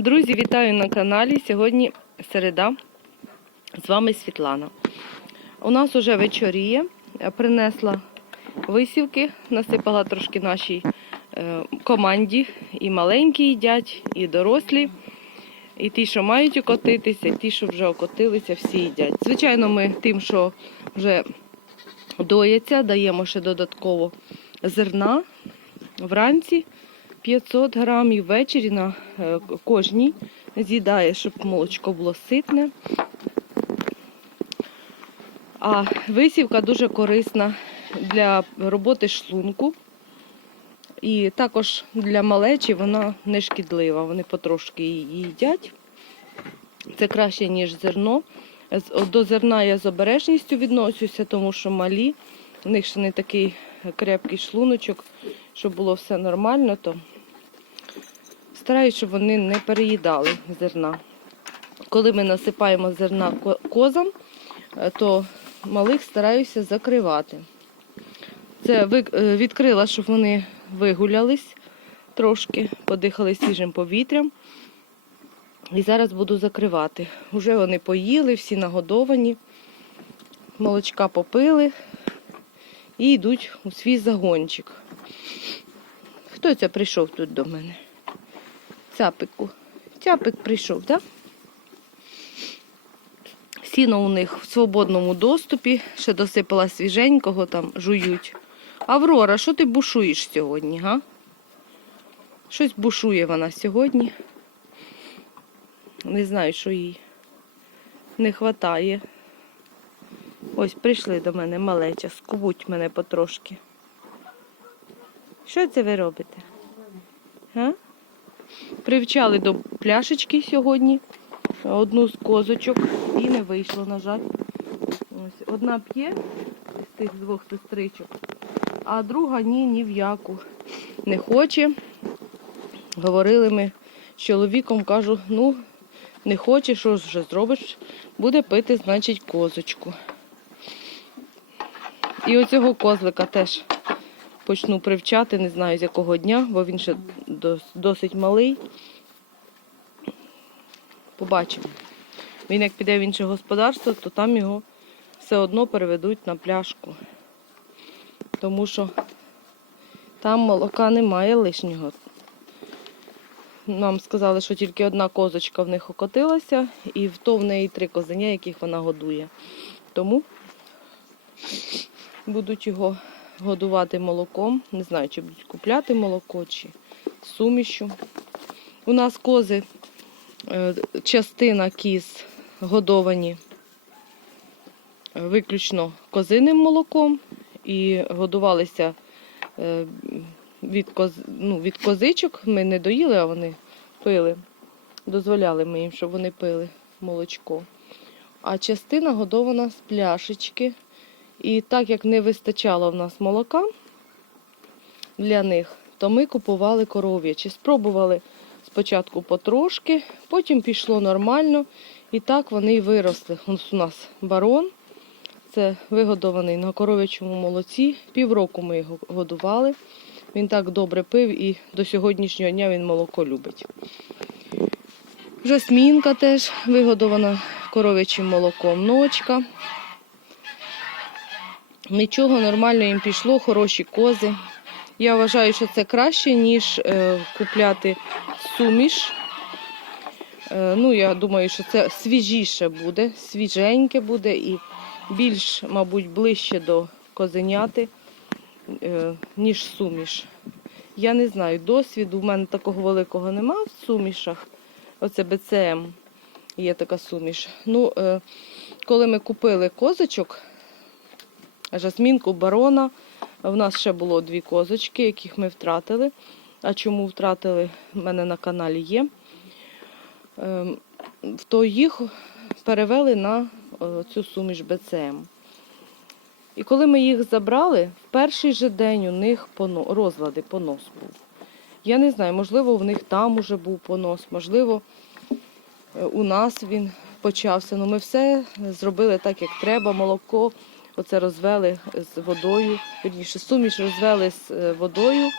Друзі, вітаю на каналі. Сьогодні середа. З вами Світлана. У нас уже вечоріє. Принесла висівки, насипала трошки нашій е, команді. І маленькі їдять, і дорослі. І ті, що мають окотитися, і ті, що вже окотилися, всі їдять. Звичайно, ми тим, що вже дояться, даємо ще додатково зерна вранці. 500 грамів ввечері на е, кожній з'їдає, щоб молочко було ситне. А висівка дуже корисна для роботи шлунку. І також для малечі вона не шкідлива. Вони потрошки її їдять. Це краще, ніж зерно. До зерна я з обережністю відношуся, тому що малі, у них ще не такий крепкий шлуночок, щоб було все нормально, то стараюсь, щоб вони не переїдали зерна. Коли ми насипаємо зерна ко- козам, е, то малих стараюся закривати. Це е, відкрила, щоб вони вигулялись трошки, подихали свіжим повітрям. І зараз буду закривати. Уже вони поїли, всі нагодовані, молочка попили і йдуть у свій загончик. Хто це прийшов тут до мене? Цяпику. Цяпик прийшов, так? Сіно у них в свободному доступі, ще досипала свіженького, там жують. Аврора, що ти бушуєш сьогодні, га? Щось бушує вона сьогодні. Не знаю, що їй не вистачає. Ось прийшли до мене малеча, скубуть мене потрошки. Що це ви робите? А? Привчали до пляшечки сьогодні. Одну з козочок і не вийшло, на жаль. Ось одна п'є з тих двох сестричок, а друга ні, ні в яку не хоче. Говорили ми з чоловіком, кажу, ну, не хоче, що вже зробиш, буде пити, значить, козочку. І оцього козлика теж почну привчати, не знаю з якого дня, бо він ще досить малий. Побачимо. Він як піде в інше господарство, то там його все одно переведуть на пляшку. Тому що там молока немає лишнього. Нам сказали, що тільки одна козочка в них окотилася, і в то в неї три козеня, яких вона годує. Тому будуть його годувати молоком. Не знаю, чи будуть купляти молоко, чи сумішу. У нас кози, е, частина кіз годовані е, виключно козиним молоком і годувалися е, від, коз, ну, від козичок. Ми не доїли, а вони пили. Дозволяли ми їм, щоб вони пили молочко. А частина годована з пляшечки. І так як не вистачало в нас молока для них, то ми купували коров'ячі. Спробували спочатку потрошки, потім пішло нормально. І так вони й виросли. Ось у нас барон. Це вигодований на коров'ячому молоці. Півроку ми його годували. Він так добре пив і до сьогоднішнього дня він молоко любить. Жасмінка теж вигодована коров'ячим молоком. Ночка. Нічого нормально їм пішло, хороші кози. Я вважаю, що це краще, ніж е, купляти суміш. Е, ну, я думаю, що це свіжіше буде, свіженьке буде і більш, мабуть, ближче до козеняти, е, ніж суміш. Я не знаю, досвіду в мене такого великого нема в сумішах. Оце БЦМ є така суміш. Ну, е, коли ми купили козочок, жасмінку барона, в нас ще було дві козочки, яких ми втратили. А чому втратили, в мене на каналі є. Ем, То їх перевели на е, цю суміш БЦМ. І коли ми їх забрали, в перший же день у них розлади, понос був. Я не знаю, можливо, в них там уже був понос, можливо, е, у нас він почався. Ну, ми все зробили так, як треба. Молоко оце розвели з водою, вірніше, суміш розвели з е, водою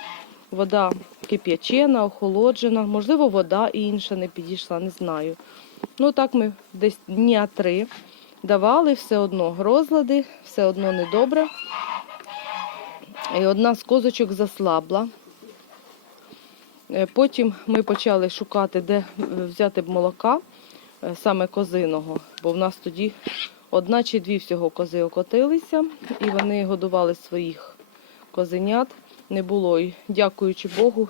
вода кип'ячена, охолоджена, можливо, вода інша не підійшла, не знаю. Ну так ми десь дня три давали, все одно розлади, все одно недобре. І одна з козочок заслабла. Е, Потім ми почали шукати, де е, взяти б молока, саме козиного, бо в нас тоді одна чи дві всього кози окотилися, і вони годували своїх козенят. Не було. І дякуючи Богу,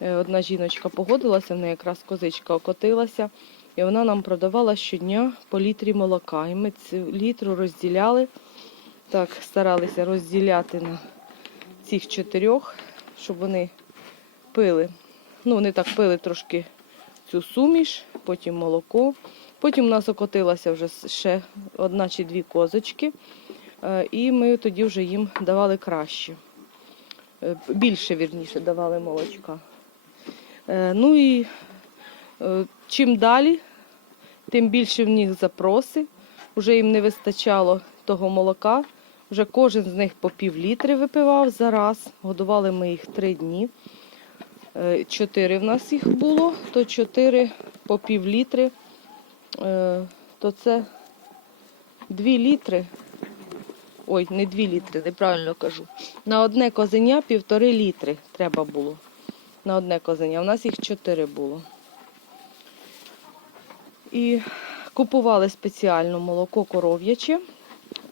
е, одна жіночка погодилася, в неї якраз козичка окотилася, і вона нам продавала щодня по літрі молока. І ми цю літру розділяли, так старалися розділяти на цих чотирьох, щоб вони пили. Ну, вони так пили трошки цю суміш, потім молоко. Потім у нас окотилася вже ще одна чи дві козочки, е, і ми тоді вже їм давали краще. Е, Більше, вірніше, давали молочка. Е, Ну і чим далі, тим більше в них запроси. Вже їм не вистачало того молока. Вже кожен з них по пів літри випивав за раз. Годували ми їх три дні. Чотири в нас їх було, то чотири по пів літри. Е, То це дві літри. Ой, не дві літри, неправильно кажу. На одне козеня півтори літри треба було. На одне козеня. У нас їх чотири було. І купували спеціально молоко коров'яче.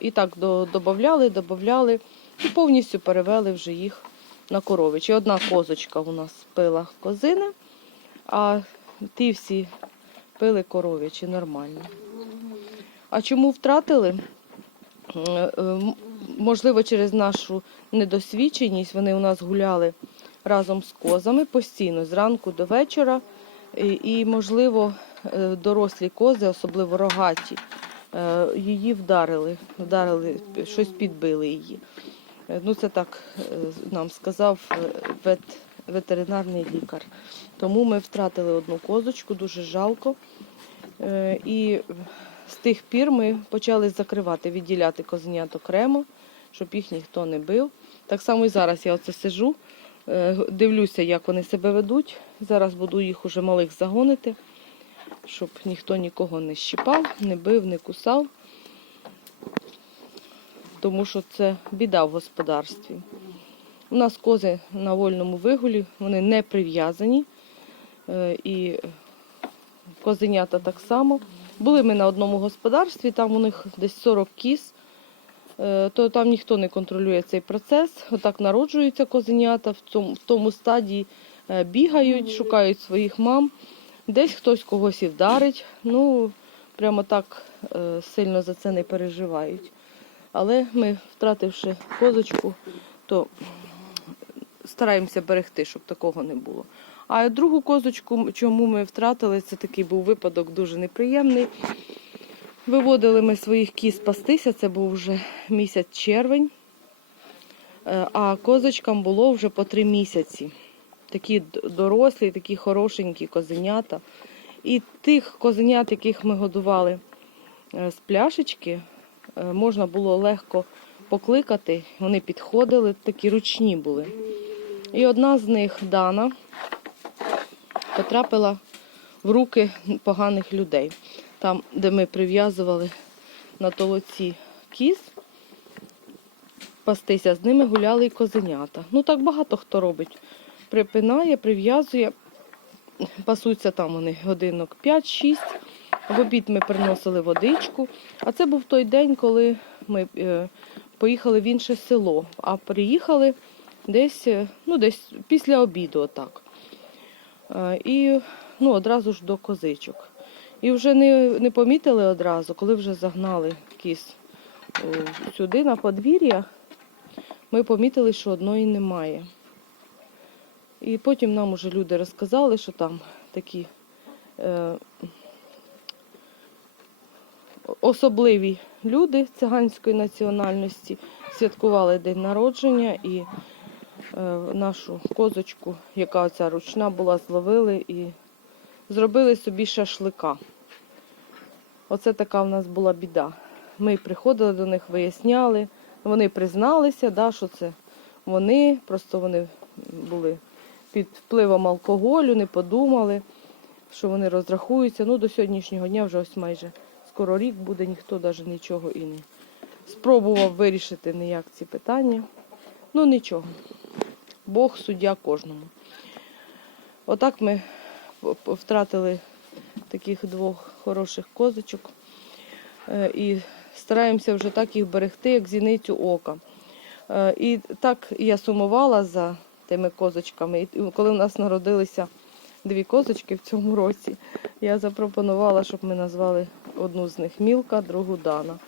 І так до- додавали, додавали і повністю перевели вже їх на коров'яче. Одна козочка у нас пила козина, а ті всі пили коров'ячі нормально. А чому втратили? Е, Можливо, через нашу недосвідченість вони у нас гуляли разом з козами постійно, зранку до вечора. І, можливо, е, дорослі кози, особливо рогаті, е, її вдарили, вдарили, щось підбили її. Ну, це так нам сказав вет, ветеринарний лікар. Тому ми втратили одну козочку, дуже жалко. Е, І з тих пір ми почали закривати, відділяти козенят окремо, щоб їх ніхто не бив. Так само і зараз я оце сижу, е, дивлюся, як вони себе ведуть. Зараз буду їх уже малих загонити, щоб ніхто нікого не щипав, не бив, не кусав. Тому що це біда в господарстві. У нас кози на вольному вигулі, вони не прив'язані. Е, І козенята так само. Були ми на одному господарстві, там у них десь 40 кіз, Е, то там ніхто не контролює цей процес. Отак народжуються козенята, в цьому, в тому стадії е, бігають, шукають своїх мам. Десь хтось когось і вдарить. Ну, прямо так сильно за це не переживають. Але ми, втративши козочку, то стараємося берегти, щоб такого не було. А другу козочку, чому ми втратили, це такий був випадок дуже неприємний. Виводили ми своїх кіз пастися, це був вже місяць червень, Е, а козочкам було вже по три місяці. Такі дорослі, такі хорошенькі козенята. І тих козенят, яких ми годували е, з пляшечки, е, можна було легко покликати. Вони підходили, такі ручні були. І одна з них, Дана, потрапила в руки поганих людей. Там, де ми прив'язували на толоці кіз, пастися, з ними гуляли і козенята. Ну так багато хто робить. Припинає, прив'язує, пасуться там вони годинок 5-6. В обід ми приносили водичку. А це був той день, коли ми е, поїхали в інше село. А приїхали десь, е, ну, десь після обіду, отак. Е, і ну, одразу ж до козичок. І вже не, не помітили одразу, коли вже загнали кіз сюди на подвір'я, ми помітили, що одної немає. І потім нам уже люди розказали, що там такі е, особливі люди циганської національності святкували день народження і нашу козочку, яка оця ручна була, зловили і зробили собі шашлика. Оце така в нас була біда. Ми приходили до них, виясняли. Вони призналися, да, що це вони, просто вони були під впливом алкоголю, не подумали, що вони розрахуються. Ну, до сьогоднішнього дня вже ось майже скоро рік буде, ніхто навіть нічого і не спробував вирішити ніяк ці питання. Ну нічого. Бог суддя кожному. Отак ми втратили таких двох хороших козочок. Е, І стараємося вже так їх берегти, як зіницю ока. Е, І так я сумувала за тими козочками. І коли в нас народилися дві козочки в цьому році, я запропонувала, щоб ми назвали одну з них Мілка, другу Дана.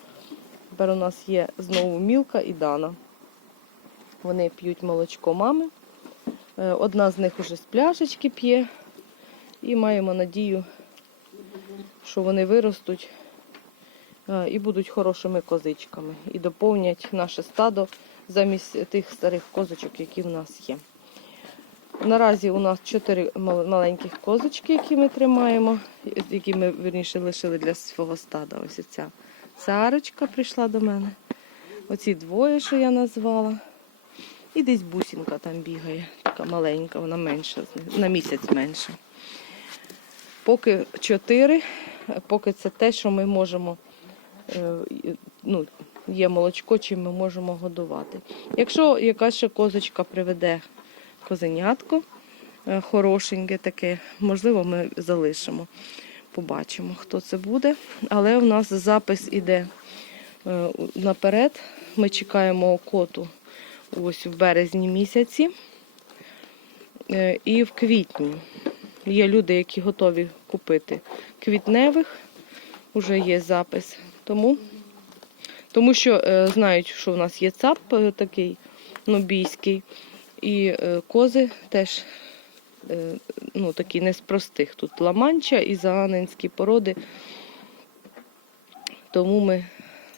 Тепер у нас є знову Мілка і Дана. Вони п'ють молочко мами. Е, Одна з них уже з пляшечки п'є. І маємо надію, що вони виростуть е, і будуть хорошими козичками. І доповнять наше стадо замість тих старих козочок, які в нас є. Наразі у нас чотири маленьких козочки, які ми тримаємо, які ми верніше лишили для свого стада. Ось ця царочка прийшла до мене. Оці двоє, що я назвала. І десь бусінка там бігає, така маленька, вона менша, на місяць менша. Поки чотири, поки це те, що ми можемо, е, ну, є молочко, чим ми можемо годувати. Якщо якась ще козочка приведе козенятко е, хорошеньке таке, можливо, ми залишимо. Побачимо, хто це буде. Але в нас запис іде е, наперед. Ми чекаємо коту ось в березні місяці е, і в квітні. Є люди, які готові купити квітневих, вже є запис. Тому, тому що е, знають, що в нас є цап е, такий нобійський, і кози теж ну, такі не з простих. Тут ламанча і зааненські породи. Тому ми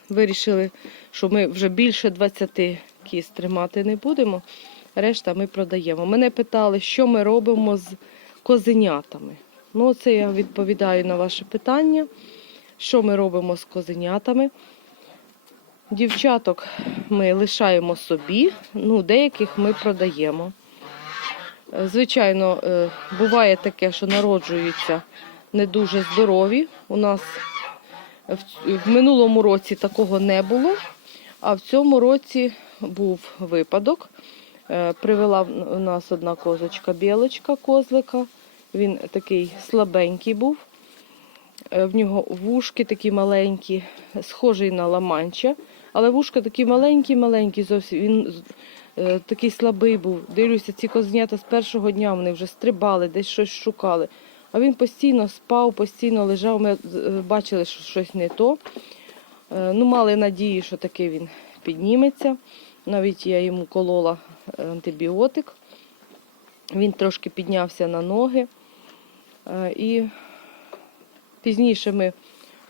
вирішили, що ми вже більше 20 кіз тримати не будемо. Решта ми продаємо. Мене питали, що ми робимо з козенятами. Ну, це я відповідаю на ваше питання. Що ми робимо з козенятами? Дівчаток ми лишаємо собі, ну, деяких ми продаємо. Звичайно, е, буває таке, що народжуються не дуже здорові. У нас в минулому році такого не було, а в цьому році був випадок. Е, Привела у нас одна козочка білочка, козлика. Він такий слабенький був. Е, В нього вушки такі маленькі, схожий на ламанча, але вушка такі маленькі-маленькі зовсім. Він е, такий слабий був. Дивлюся, ці козенята з першого дня вони вже стрибали, десь щось шукали. А він постійно спав, постійно лежав. Ми бачили, що щось не то. Е, Ну, мали надії, що таки він підніметься. Навіть я йому колола е, антибіотик. Він трошки піднявся на ноги. Е, І пізніше ми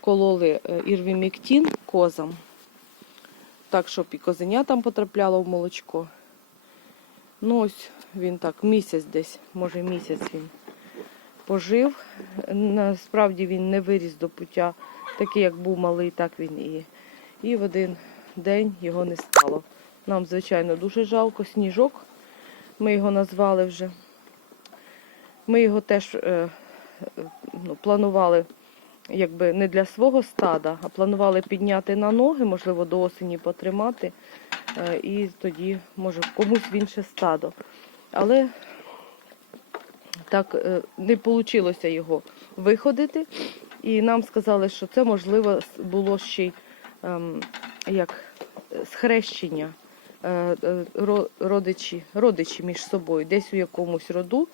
кололи ірвіміктін козам, так, щоб і козенятам потрапляло в молочко. Ну, ось він так місяць десь, може місяць він пожив. Насправді він не виріс до пуття, такий, як був малий, так він і. І в один день його не стало. Нам, звичайно, дуже жалко. Сніжок. Ми його назвали вже. Ми його теж е, е, ну, планували якби не для свого стада, а планували підняти на ноги, можливо, до осені потримати. е, І тоді, може, комусь в інше стадо. Але так е, не вийшло його виходити. І нам сказали, що це можливо було ще й ем, як схрещення е, е, родичі, родичі між собою, десь у якомусь роду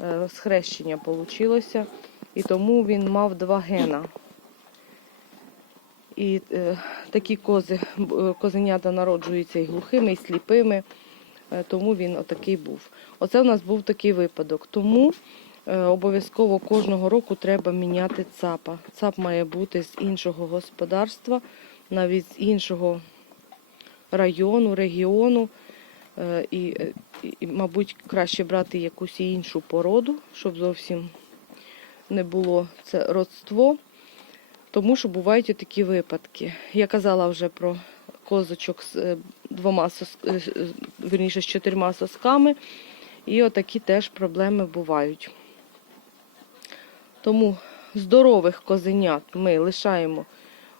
е, схрещення вийшло. І тому він мав два гена. І е, такі кози, е, козенята народжуються і глухими, і сліпими, е, тому він отакий був. Оце в нас був такий випадок. Тому обов'язково кожного року треба міняти ЦАПа. ЦАП має бути з іншого господарства, навіть з іншого району, регіону. Е, І, е, і, мабуть, краще брати якусь іншу породу, щоб зовсім не було це родство. Тому що бувають такі випадки. Я казала вже про козочок з е, двома сос... е, е, з чотирма сосками. І отакі теж проблеми бувають. Тому здорових козенят ми лишаємо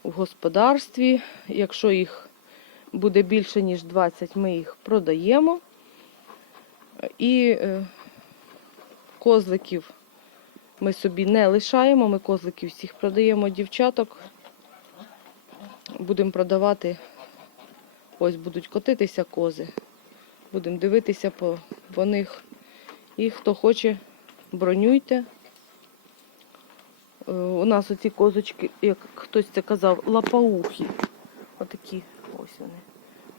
в господарстві. Якщо їх буде більше, ніж 20, ми їх продаємо. І е, козликів ми собі не лишаємо, ми козликів всіх продаємо, дівчаток. Будемо продавати, ось будуть котитися кози. Будемо дивитися по, по них. І хто хоче, бронюйте. Е, У нас оці козочки, як хтось це казав, лапаухи. Отакі, ось вони.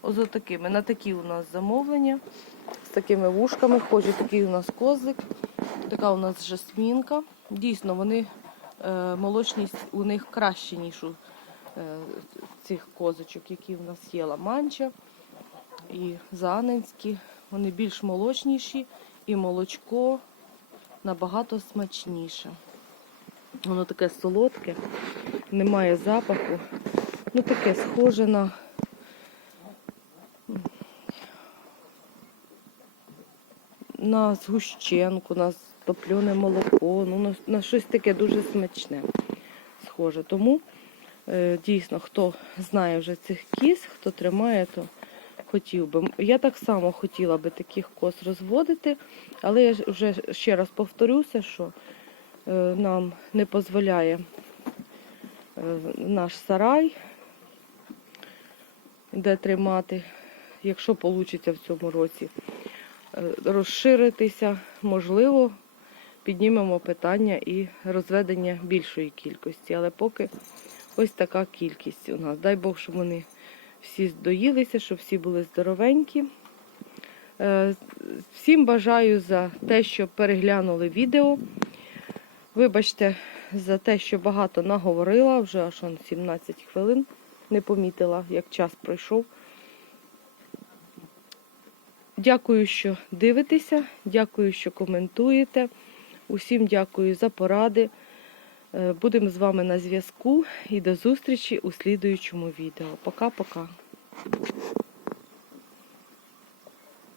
Ось отакими. На такі у нас замовлення. З такими вушками. Хоче такий у нас козлик. Така у нас жасмінка. Дійсно, вони е, молочність у них краще, ніж у е, цих козочок, які в нас є ламанча і заненські. Вони більш молочніші і молочко набагато смачніше. Воно таке солодке, немає запаху. Ну таке схоже на на згущенку, на топлене молоко, ну, на, на щось таке дуже смачне схоже. Тому е, дійсно, хто знає вже цих кіз, хто тримає, то хотів би. Я так само хотіла би таких коз розводити, але я вже ще раз повторюся, що нам не дозволяє е, наш сарай, де тримати, якщо вийде в цьому році е, розширитися, можливо, піднімемо питання і розведення більшої кількості. Але поки ось така кількість у нас. Дай Бог, щоб вони всі доїлися, щоб всі були здоровенькі. Е, Всім бажаю за те, що переглянули відео. Вибачте за те, що багато наговорила, вже аж 17 хвилин. Не помітила, як час пройшов. Дякую, що дивитеся, дякую, що коментуєте. Усім дякую за поради. Е, Будемо з вами на зв'язку і до зустрічі у слідуючому відео. Пока-пока.